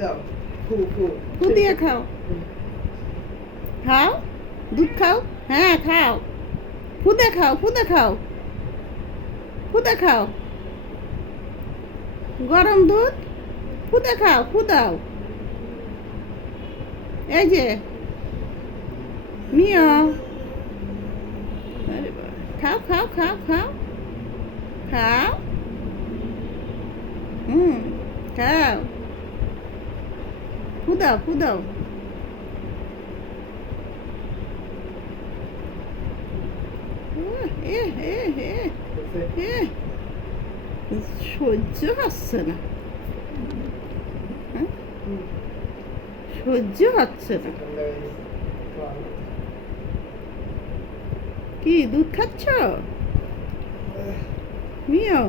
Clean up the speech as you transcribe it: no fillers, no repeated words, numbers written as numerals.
দাও ফু ফু ফু দিয়ে খাও খাও দুধ খাও হ্যাঁ খাও ফুদে খাও ফুদে খাও ফুদে খাও গরম দুধ ফুদে খাও ফুদাও এই যে মিয়াও খাও খাও খাও খাও খাও খাও ফুদাও ফুদাও সহ্য হচ্ছে না সহ্য হচ্ছে না কি দুধ খাচ্ছ মিয়া